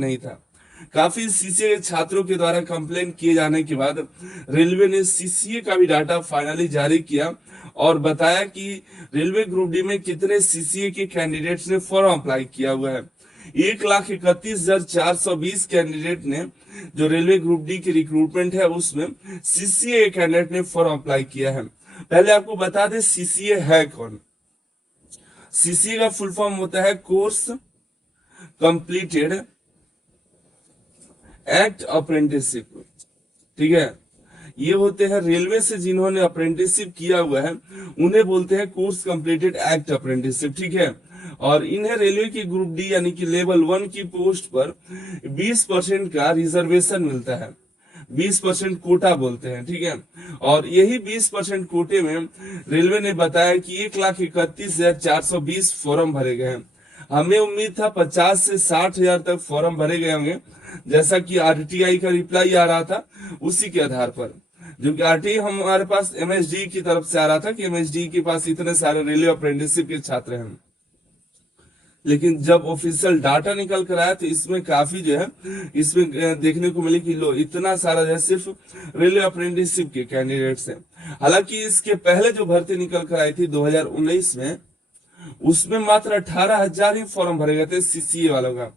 नहीं था। काफी सीसीए के छात्रों के द्वारा कंप्लेन किए जाने के बाद रेलवे ने सीसीए का भी डाटा फाइनली जारी किया और बताया कि रेलवे ग्रुप डी में कितने सीसीए के कैंडिडेट्स ने फॉर्म अप्लाई किया हुआ है। 1,31,420 कैंडिडेट ने, जो रेलवे ग्रुप डी की रिक्रूटमेंट है उसमें सीसीए कैंडिडेट ने फॉर्म अप्लाई किया है। पहले आपको बता दें सीसीए है कौन। सीसीए का फुल फॉर्म होता है कोर्स कंप्लीटेड एक्ट अप्रेंटिसशिप, ठीक है। ये होते हैं रेलवे से जिन्होंने अप्रेंटिसशिप किया हुआ है उन्हें बोलते हैं कोर्स कंप्लीटेड एक्ट अप्रेंटिसशिप, ठीक है। और इन्हें रेलवे की ग्रुप डी यानी कि लेवल 1 की पोस्ट पर 20% का रिजर्वेशन मिलता है, 20% कोटा बोलते हैं, ठीक है। और यही 20% कोटे में रेलवे ने बताया कि 1,31,420 फॉर्म भरे गए हैं। हमें उम्मीद था 50 से 60 हजार तक फॉर्म भरे गए होंगे, जैसा कि आरटीआई का रिप्लाई आ रहा था उसी के आधार पर, जो कि आरटीआई हमारे पास एमएसडी की तरफ से आ रहा था कि एमएसडी के पास इतने सारे रेलवे अप्रेंटिसशिप के छात्र हैं। लेकिन जब ऑफिशियल डाटा निकल कर आया तो इसमें काफी जो है इसमें देखने को मिली कि लो इतना सारा जो है सिर्फ रेलवे अप्रेंटिसशिप के कैंडिडेट्स हैं। हालांकि इसके पहले जो भर्ती निकल कर आई थी 2019 में, उसमें मात्र 18,000 ही फॉर्म भरे गए थे। सीसीए वालों का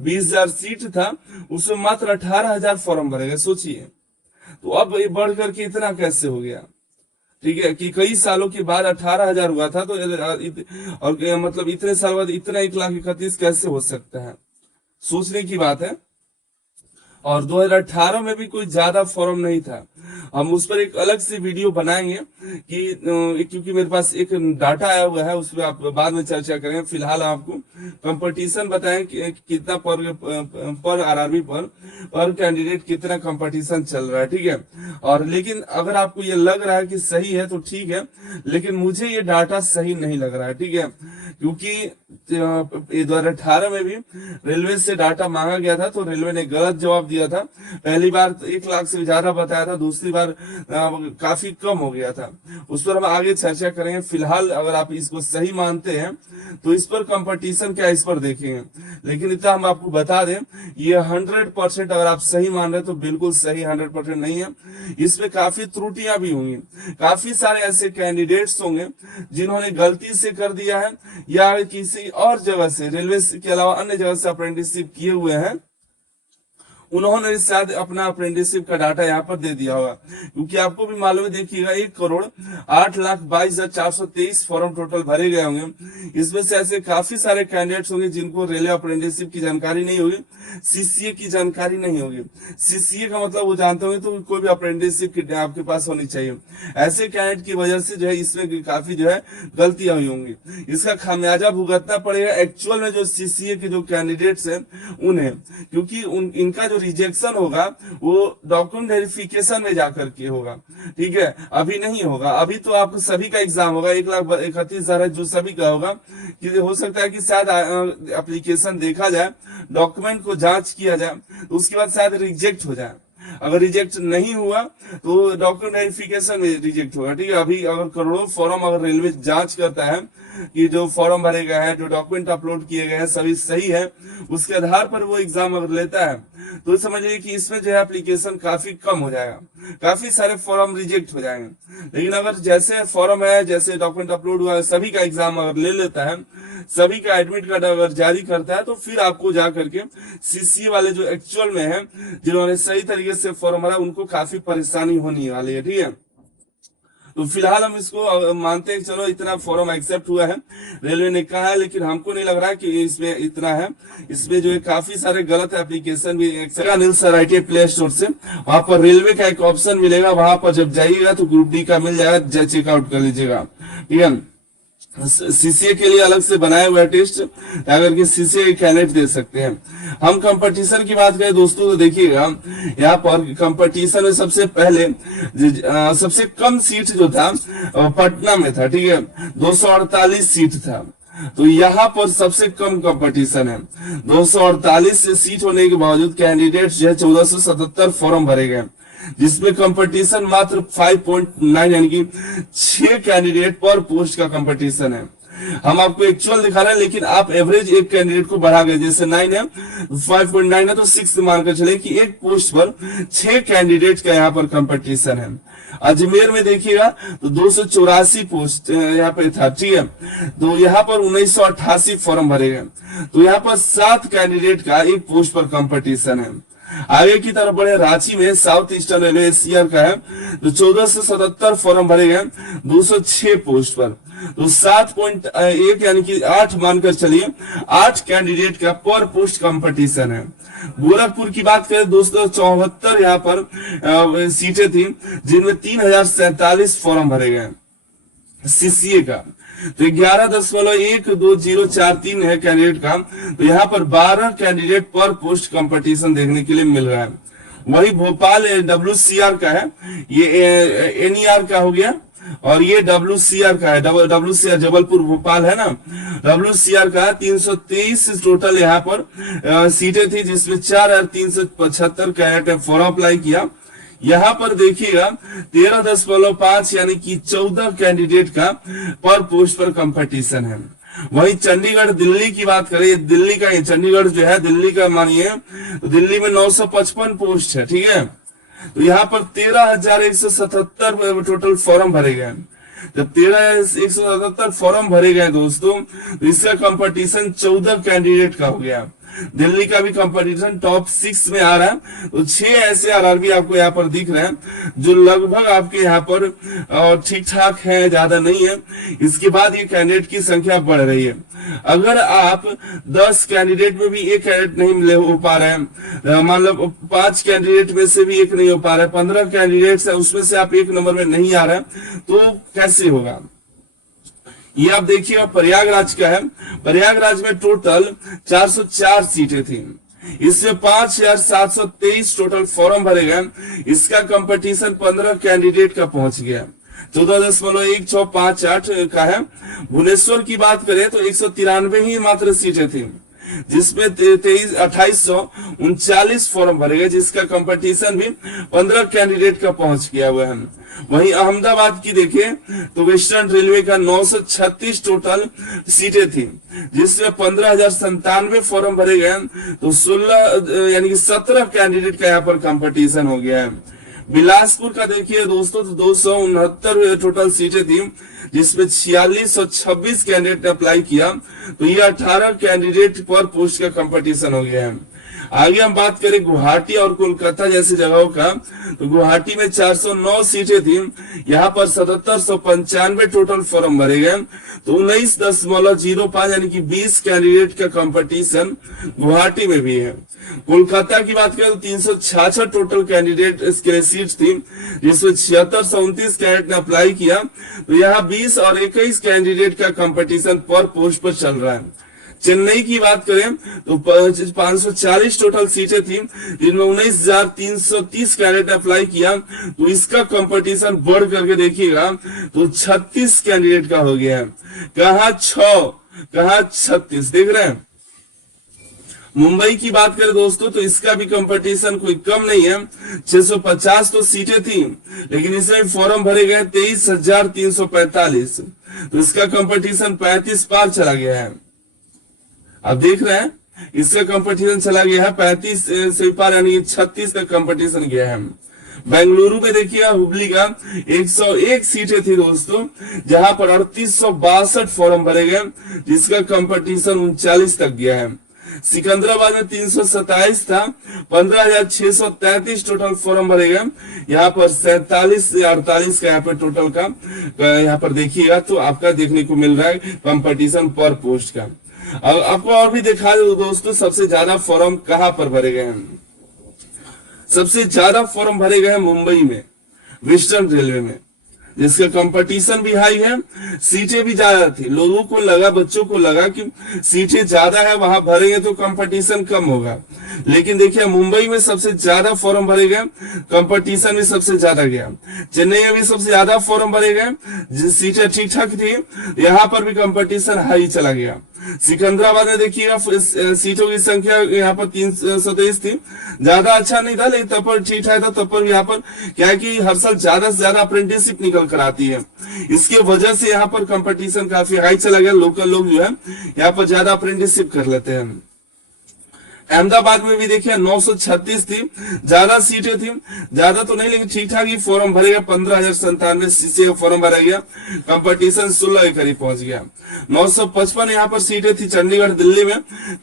20,000 सीट था, उसमें मात्र 18,000 फॉर्म भरे गए। सोचिए तो अब ये बढ़ करके इतना कैसे हो गया, ठीक है, कि कई सालों के बाद 18,000 हुआ था। तो और मतलब इतने साल बाद इतना 1,31,000 कैसे हो सकता है, सोचने की बात है। और 2018 में भी कोई ज्यादा फॉर्म नहीं था। हम उस पर एक अलग से वीडियो बनाएंगे कि क्योंकि मेरे पास एक डाटा आया हुआ है, उस पर आप बाद में चर्चा करेंगे। फिलहाल आपको कंपटीशन बताएं कि कितना पर आरआरबी पर कैंडिडेट कितना कंपटीशन चल रहा है, ठीक है। और लेकिन अगर आपको ये लग रहा है कि सही है तो ठीक है, लेकिन मुझे ये डाटा सही नहीं लग रहा है, ठीक है। क्योंकि 2018 में भी रेलवे से डाटा मांगा गया था तो रेलवे ने गलत जवाब दिया था। पहली बार 1 लाख से ज्यादा बताया था, दूसरी बार काफी कम हो गया था। उस पर हम आगे चर्चा करेंगे। फिलहाल अगर आप इसको सही मानते हैं तो इस पर कंपटीशन क्या, इस पर देखेंगे। लेकिन इतना हम आपको बता दें, ये 100% अगर आप सही मान रहे हैं तो बिल्कुल सही 100% नहीं है। इसमें काफी त्रुटियां भी होंगी, काफी सारे ऐसे कैंडिडेट्स होंगे जिन्होंने गलती से कर दिया है या किसी और जगह से, रेलवे के अलावा अन्य जगह से अप्रेंटिसशिप किए हुए हैं, उन्होंने शायद अपना अप्रेंटिसशिप का डाटा यहाँ पर दे दिया होगा। क्योंकि आपको भी मालूम है, देखिएगा 1,08,22,423 फॉर्म टोटल भरे गए होंगे। इसमें से ऐसे काफी सारे कैंडिडेट्स होंगे जिनको रेलवे अप्रेंटिसशिप की जानकारी नहीं होगी, सीसीए की जानकारी नहीं होगी। सीसीए का मतलब वो जानते होंगे तो कोई भी अप्रेंटिसशिप आपके पास होनी चाहिए। ऐसे कैंडिडेट की वजह से जो है इसमें काफी जो है गलतियां हुई होंगी। इसका खामियाजा भुगतना पड़ेगा एक्चुअल में जो सीसीए के जो कैंडिडेट्स हैं उन्हें, क्योंकि इनका जो रिजेक्शन होगा वो डॉक्यूमेंट वेरिफिकेशन में जाकर के होगा, ठीक है, अभी नहीं होगा। अभी तो आप सभी का एग्जाम होगा, 1,31,000 जो सभी का होगा। कि हो सकता है कि शायद एप्लीकेशन देखा जाए, डॉक्यूमेंट को जांच किया जाए, तो उसके बाद शायद रिजेक्ट हो जाए। अगर रिजेक्ट नहीं हुआ तो डॉक्यूमेंट वेरिफिकेशन में रिजेक्ट होगा, ठीक है। अभी अगर करोड़ों फॉर्म अगर रेलवे जांच करता है कि जो फॉर्म भरे गए हैं, जो डॉक्यूमेंट अपलोड किए गए हैं सभी सही है, उसके आधार पर वो एग्जाम अगर लेता है तो समझिए कि इसमें जो है एप्लीकेशन काफी कम हो जाएगा, काफी सारे फॉर्म रिजेक्ट हो जाएंगे। लेकिन अगर जैसे फॉर्म है, जैसे डॉक्यूमेंट अपलोड हुआ है, सभी का एग्जाम अगर ले लेता है, सभी का एडमिट कार्ड अगर जारी करता है, तो फिर आपको जाकर के सीसीए वाले जो एक्चुअल में है, जिन्होंने सही तरीके से फॉर्म भरा, उनको काफी परेशानी होने वाली है, ठीक है। तो फिलहाल हम इसको मानते हैं, चलो इतना फॉर्म एक्सेप्ट हुआ है, रेलवे ने कहा है, लेकिन हमको नहीं लग रहा है कि इसमें इतना है। इसमें जो है काफी सारे गलत एप्लीकेशन भी Anil sir IT play store से, वहां पर रेलवे का एक ऑप्शन मिलेगा, वहां पर जब जाइएगा तो ग्रुप डी का मिल जाएगा, चेकआउट कर लीजिएगा, ठीक है। सीसीए के लिए अलग से बनाया हुआ टेस्ट, अगर कि सीसीए कैंडिडेट दे सकते हैं। हम कंपटीशन की बात करें दोस्तों तो देखिएगा यहाँ पर कंपटीशन में सबसे पहले सबसे कम सीट जो था पटना में था, ठीक है, 248 सीट था। तो यहाँ पर सबसे कम कंपटीशन है, 248 सीट होने के बावजूद कैंडिडेट जो है 1477 फॉर्म भरे गए, जिसमें कंपटीशन मात्र 5.9 यानी कि 6 कैंडिडेट पर पोस्ट का कंपटीशन है। हम आपको एक्चुअल दिखा रहे हैं, लेकिन आप एवरेज एक कैंडिडेट को बढ़ा गए, जैसे 9 है 5.9 है तो 6 मानकर चले कि एक पोस्ट पर 6 कैंडिडेट का यहाँ पर कंपटीशन है। अजमेर में देखिएगा तो 284 पोस्ट यहाँ पे था, ठीक है। तो यहाँ पर 1988 फॉर्म भरे गए, तो यहाँ पर 7 कैंडिडेट का एक पोस्ट पर कंपटीशन है। आगे की तरफ बढ़े, रांची में साउथ ईस्टर्न रेलवे एसीआर का है, तो 1477 फॉर्म भरे गए 206 पोस्ट पर, तो 7.1 यानी कि 8 मानकर चलिए 8 कैंडिडेट का पर पोस्ट कंपटीशन है। गोरखपुर की बात करें दोस्तों, 74 यहाँ पर सीटें थी, जिनमें 3047 फॉर्म भरे गए सीसीए का, तो 11.12043 है कैंडिडेट का, तो यहाँ पर 12 कैंडिडेट पर पोस्ट कंपटीशन देखने के लिए मिल रहा है। वही भोपाल WCR का है, ये NER का हो गया, और ये WCR का है, WCR जबलपुर भोपाल है ना, WCR का 323 टोटल यहाँ पर सीटें थी, जिसमें 4375 कैंडिडेट ने फॉर्म अप्लाई किया। यहाँ पर देखिएगा 13.5 यानी कि 14 कैंडिडेट का पर पोस्ट पर कंपटीशन है। वही चंडीगढ़ दिल्ली की बात करें, दिल्ली का ही चंडीगढ़ जो है दिल्ली का मानिए, तो दिल्ली में 955 पोस्ट है, ठीक है। तो यहाँ पर 13,177 टोटल फॉर्म भरे गए। जब 13,177 फॉर्म भरे गए दोस्तों, तो इसका कंपटीशन 14 कैंडिडेट का हो गया। दिल्ली का भी कंपटीशन टॉप 6 में आ रहा है, तो 6 ऐसे आरआरबी आपको यहाँ पर दिख रहे हैं जो लगभग आपके यहाँ पर ठीक ठाक है, ज्यादा नहीं है। इसके बाद ये कैंडिडेट की संख्या बढ़ रही है। अगर आप 10 कैंडिडेट में भी एक कैंडिडेट नहीं मिले हो पा रहे हैं, मान लो 5 कैंडिडेट में से भी एक नहीं हो पा रहा है, 15 कैंडिडेट है उसमें से आप एक नंबर में नहीं आ रहे हैं, तो कैसे होगा। ये आप देखिए प्रयागराज का है, प्रयागराज में टोटल 404 सीटें थी, इसमें 5723 टोटल फॉर्म भरे गए। इसका कंपटीशन 15 कैंडिडेट का पहुंच गया, 14.1658 का है। भुवनेश्वर की बात करें तो 193 ही मात्र सीटें थी, जिसमें 2839 फॉर्म भरे गए, जिसका कंपटीशन भी 15 कैंडिडेट का पहुंच गया हुआ है। वहीं अहमदाबाद की देखें तो वेस्टर्न रेलवे का 936 टोटल सीटें थी, जिसमें 15,097 फॉर्म भरे गए, तो 16 यानी कि 17 कैंडिडेट का यहाँ पर कंपटीशन हो गया है। बिलासपुर का देखिए दोस्तों, तो 269 टोटल सीटें थी, जिसमें 4626 कैंडिडेट ने अप्लाई किया, तो ये 18 कैंडिडेट पर पोस्ट का कंपटीशन हो गया है। आगे हम बात करें गुवाहाटी और कोलकाता जैसी जगहों का, तो गुवाहाटी में 409 सीटें थी, यहाँ पर 7795 टोटल फॉर्म भरे गए, तो 19.05 यानी कि 20 कैंडिडेट का कंपटीशन गुवाहाटी में भी है। कोलकाता की बात करें तो 366 टोटल कैंडिडेट इसके लिए सीट थी, जिसमें 7629 कैंडिडेट ने अप्लाई किया, तो यहाँ 20 और 21 कैंडिडेट का कंपटीशन पर पोस्ट पर चल रहा है। चेन्नई की बात करें तो 540 टोटल सीटें थी, जिनमें 19,330 कैंडिडेट अप्लाई किया, तो इसका कंपटीशन बढ़ करके देखिएगा तो 36 कैंडिडेट का हो गया है। कहा 6 कहा 36, देख रहे हैं। मुंबई की बात करें दोस्तों तो इसका भी कंपटीशन कोई कम नहीं है, 650 तो सीटें थी, लेकिन इसमें फॉर्म भरे गए 23,345, तो इसका कंपटीशन 35 पार चला गया है। आप देख रहे हैं इसका कंपटीशन चला गया है 35 से पार, यानी 36 तक कंपटीशन गया है। बेंगलुरु में देखिए हुबली का 101 सीटें थी दोस्तों, जहां पर 3862 फॉर्म भरे गए, जिसका कंपटीशन 39 तक गया है। सिकंदराबाद में 327 था, 15,633 टोटल फॉर्म भरे गए, यहाँ पर 47 से 48 का यहाँ पर टोटल का यहाँ पर देखिएगा तो आपका देखने को मिल रहा है कंपटीशन पर पोस्ट का। अब आपको और भी दिखा दो दोस्तों, सबसे ज्यादा फॉर्म कहां पर भरे गए हैं। सबसे ज्यादा फॉर्म भरे गए हैं मुंबई में, वेस्टर्न रेलवे में, जिसका कंपटीशन भी हाई है, सीटें भी ज्यादा थी। लोगों को लगा, बच्चों को लगा कि सीटें ज्यादा है, वहां भरेंगे तो कंपटीशन कम होगा, लेकिन देखिए मुंबई में सबसे ज्यादा फॉर्म भरे गए, कंपटीशन भी सबसे ज्यादा गया। चेन्नई में भी सबसे ज्यादा फॉर्म भरे गए, सीटें ठीक ठाक थी, यहाँ पर भी कंपटीशन हाई चला गया। सिकंदराबाद में देखिएगा सीटों की संख्या यहाँ पर 323 थी, ज्यादा अच्छा नहीं था, लेकिन तब पर ठीक ठाक था। तब पर यहाँ पर क्या है कि हर साल ज्यादा से ज्यादा अप्रेंटिसशिप निकल कर आती है, इसके वजह से यहाँ पर कंपटीशन काफी हाई चला गया, लोकल लोग जो है यहाँ पर ज्यादा अप्रेंटिसशिप कर लेते हैं। अहमदाबाद में भी देखिए 936 थी, ज्यादा सीटें थी, ज्यादा तो नहीं लेकिन ठीक ठाक ही फॉर्म भरे गए, 15,097 सीसी का फॉर्म भरा गया, कंपटीशन 16 के करीब पहुंच गया। 955 यहाँ पर सीटें थी चंडीगढ़ दिल्ली में,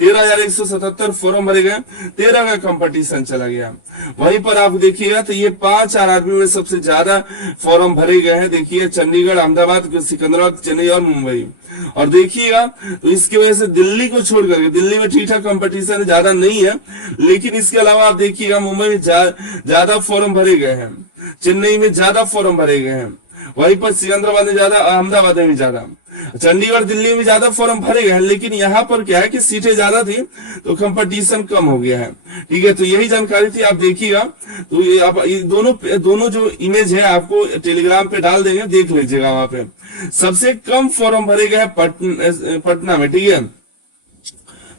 13,177 फॉर्म भरे गए, 13 का कंपटीशन चला गया। वहीं पर आप देखिएगा तो ये 5 आरआरबी में सबसे ज्यादा फॉर्म भरे गए हैं, देखिए चंडीगढ़, अहमदाबाद, सिकंदराबाद, चेन्नई और मुंबई। और देखिएगा तो इसकी वजह से दिल्ली को छोड़ करके, दिल्ली में ठीक ठाक कंपटीशन ज्यादा नहीं है, लेकिन इसके अलावा आप देखिएगा मुंबई में ज्यादा फॉर्म भरे गए हैं, चेन्नई में ज्यादा फॉर्म भरे गए हैं, वहीं पर सिकंदराबाद में ज्यादा, अहमदाबाद में भी ज्यादा, चंडीगढ़ दिल्ली में ज्यादा फॉर्म भरे गए हैं। लेकिन यहाँ पर क्या है कि सीटें ज्यादा थी तो कंपटीशन कम हो गया है। ठीक है, तो यही जानकारी थी, आप देखिएगा। तो ये आप दोनों जो इमेज है आपको टेलीग्राम पे डाल देंगे, देख लीजिएगा। वहां पे सबसे कम फॉर्म भरे गए हैं पटना में, ठीक है,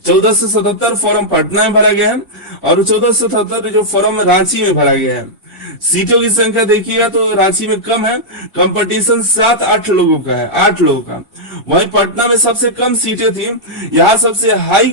1477 फॉर्म पटना में भरा गया है और 1477 जो फॉर्म रांची में भरा गया है। सीटों की संख्या देखिएगा तो रांची में कम है, कंपटीशन 7-8 लोगों का है, 8 लोगों का। वहीं पटना में सबसे कम सीटें थी, यहाँ सबसे हाई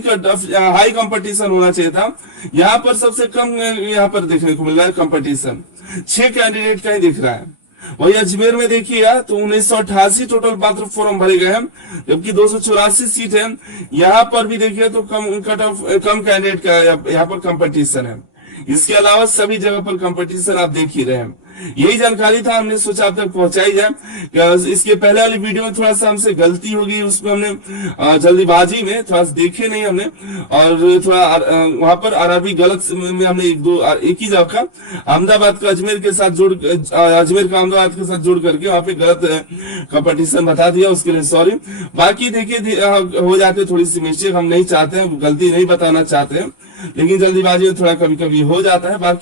कंपटीशन होना चाहिए था, यहाँ पर सबसे कम यहाँ पर देखने को मिल रहा है कंपटीशन, 6 कैंडिडेट का ही दिख रहा है। वही अजमेर में देखिएगा तो 1988 टोटल पात्र फॉर्म भरे गए हैं, जबकि 284 सीट है। यहाँ पर भी देखिए तो कम कैंडिडेट का यहाँ पर कंपटीशन है। इसके अलावा सभी जगह पर कंपटीशन आप देख ही रहे हैं। यही जानकारी था, हमने सोचा आप तक पहुंचाई जाए। इसके पहले वाली वीडियो में थोड़ा सा हमसे गलती होगी, उसमें हमने जल्दीबाजी में थोड़ा सा देखे नहीं हमने, और थोड़ा वहां पर आरआरबी गलत में हमने एक ही जगह का अहमदाबाद का अजमेर के साथ अजमेर का अहमदाबाद के साथ जोड़ करके वहां पे गलत कंपटीशन बता दिया, उसके लिए सॉरी। बाकी देखिए हो जाते थोड़ी सी मिस्टेक, हम नहीं चाहते हैं, गलती नहीं बताना चाहते हैं, लेकिन जल्दीबाजी में थोड़ा कभी कभी हो जाता है। बाकी